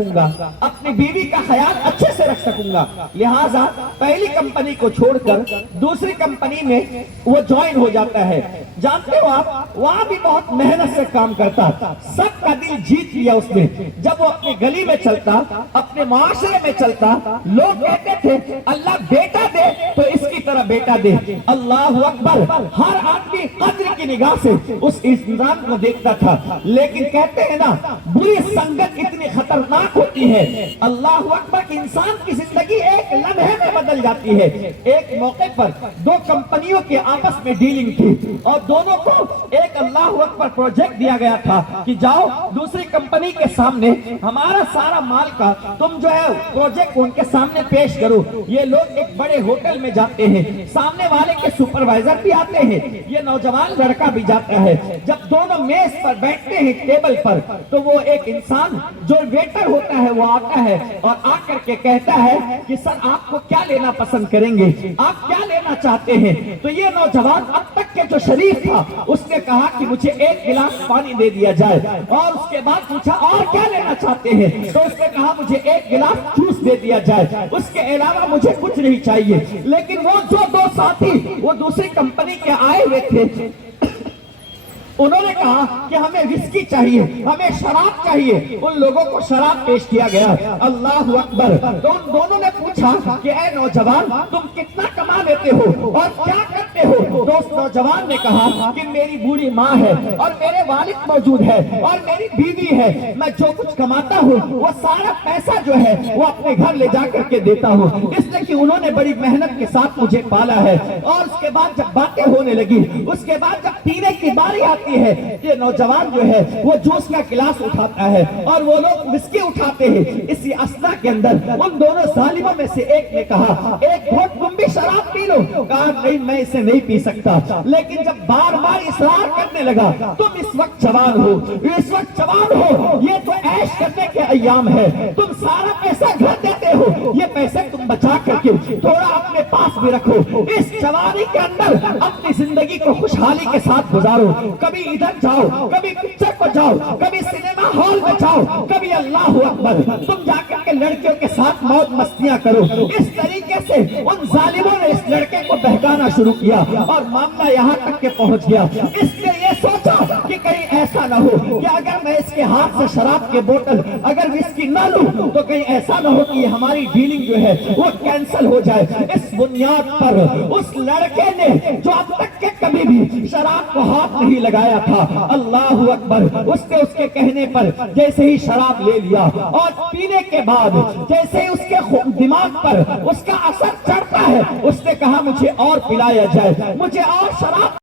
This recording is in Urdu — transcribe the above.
سکوں گا، اپنی بیوی کا خیال اچھے سے رکھ سکوں گا، لہٰذا پہلی کمپنی کو چھوڑ کر دوسری کمپنی میں وہ جوائن ہو جاتا ہے۔ جانتے ہو آپ وہاں بھی بہت محنت سے کام کرتا، سب کا دل جیت لیا اس نے۔ جب وہ اپنی گلی میں چلتا، اپنے معاشرے میں چلتا، لوگ کہتے تھے اللہ بیٹا دے تو اس کی طرح بیٹا دے، اللہ اکبر۔ ہر آدمی قدر کی نگاہ سے اس انسان کو دیکھتا تھا، لیکن کہتے ہیں نا بری سنگت اتنی خطرناک ہوتی ہے، اللہ اکبر، کہ انسان کی زندگی ایک لمحے میں بدل جاتی ہے۔ ایک موقع پر دو کمپنیوں کے آپس میں ڈیلنگ تھی اور دونوں کو ایک اللہ اکبر پروجیکٹ دیا گیا تھا کہ جاؤ دوسری کمپنی کے سامنے ہمارا سارا مال کا تم جو ہے پروجیکٹ ان کے سامنے پیش کرو۔ یہ لوگ ایک بڑے ہوٹل میں جاتے ہیں، سامنے والے کے سپروائزر بھی آتے ہیں، یہ نوجوان لڑکا بھی جاتا ہے۔ جب دونوں میز پر بیٹھتے ہیں ٹیبل پر، تو وہ ایک انسان جو ویٹر ہوتا ہے وہ آتا ہے اور آ کر کے کہتا ہے کہ سر آپ کو کیا لینا پسند کریں گے، آپ کیا لینا چاہتے ہیں؟ تو یہ نوجوان اب تک کے جو شریف تھا اس نے کہا کہ مجھے ایک گلاس پانی دے دیا جائے، اور اس کے بعد پوچھا اور کیا لینا چاہتے ہیں؟ تو اس نے کہا مجھے ایک گلاس جوس دے دیا جائے، اس کے علاوہ مجھے کچھ نہیں چاہیے۔ لیکن وہ جو دو ساتھی وہ دوسری کمپنی کے آئے ہوئے تھے، انہوں نے کہا کہ ہمیں وسکی چاہیے، ہمیں شراب چاہیے۔ ان لوگوں کو شراب پیش کیا گیا، اللہ اکبر۔ تو ان دونوں نے پوچھا کہ اے نوجوان تم کتنا کما لیتے ہو اور کیا کرتے ہو؟ تو اس نوجوان نے کہا کہ میری بوڑھی ماں ہے اور میرے والد موجود ہے اور میری بیوی ہے، میں جو کچھ کماتا ہوں وہ سارا پیسہ جو ہے وہ اپنے گھر لے جا کر کے دیتا ہوں، اس لیے کہ انہوں نے بڑی محنت کے ساتھ مجھے پالا ہے۔ اور اس کے بعد جب باتیں ہونے لگی، اس کے بعد جب پینے کی باری آتی ہے، یہ نوجوان جو ہے وہ جوس کا گلاس اٹھاتا ہے اور وہ لوگ وسکی اٹھاتے ہیں۔ اسی اثنا کے اندر ان دونوں ظالموں میں سے ایک نے کہا ایک گھونٹ تم بھی شراب پی لو، کہا نہیں میں اسے نہیں پی سکتا۔ لیکن جب بار بار اصرار کرنے لگا تم اس وقت جوان ہو، اس وقت جوان ہو، یہ تو عیش کرنے کے ایام ہے، تم سارا پیسہ گھر دیتے ہو، یہ پیسے تم بچا کر کے تھوڑا اپنے پاس بھی رکھو، اس جوانی کے اندر اپنی زندگی کو خوشحالی کے ساتھ گزارو، کبھی ادھر جاؤ، کبھی پکچر کو جاؤ، کبھی سینما ہال میں جاؤ، کبھی اللہ اکبر تم جا کر کے لڑکیوں کے ساتھ موج مستیاں کرو۔ اس طریقے سے ان ظالموں نے اس لڑکے کو بہکانا شروع کیا اور معاملہ یہاں تک کے پہنچ گیا۔ اس نے یہ سوچا کہ کہیں ایسا نہ ہو کہ اگر میں اس کے ہاتھ سے شراب کے بوتل اگر وسکی نہ لوں تو کہیں ایسا نہ ہو کہ ہماری ڈیلنگ جو ہے وہ کینسل ہو جائے۔ اس بنیاد پر اس لڑکے نے جو اب تک کے کبھی بھی شراب کو ہاتھ نہیں لگایا تھا، اللہ اکبر، اس نے اس کے کہنے پر جیسے ہی شراب لے لیا اور پینے کے بعد جیسے ہی اس کے دماغ پر اس کا اثر چڑھتا ہے، اس نے کہا مجھے اور پلایا جائے، مجھے اور شراب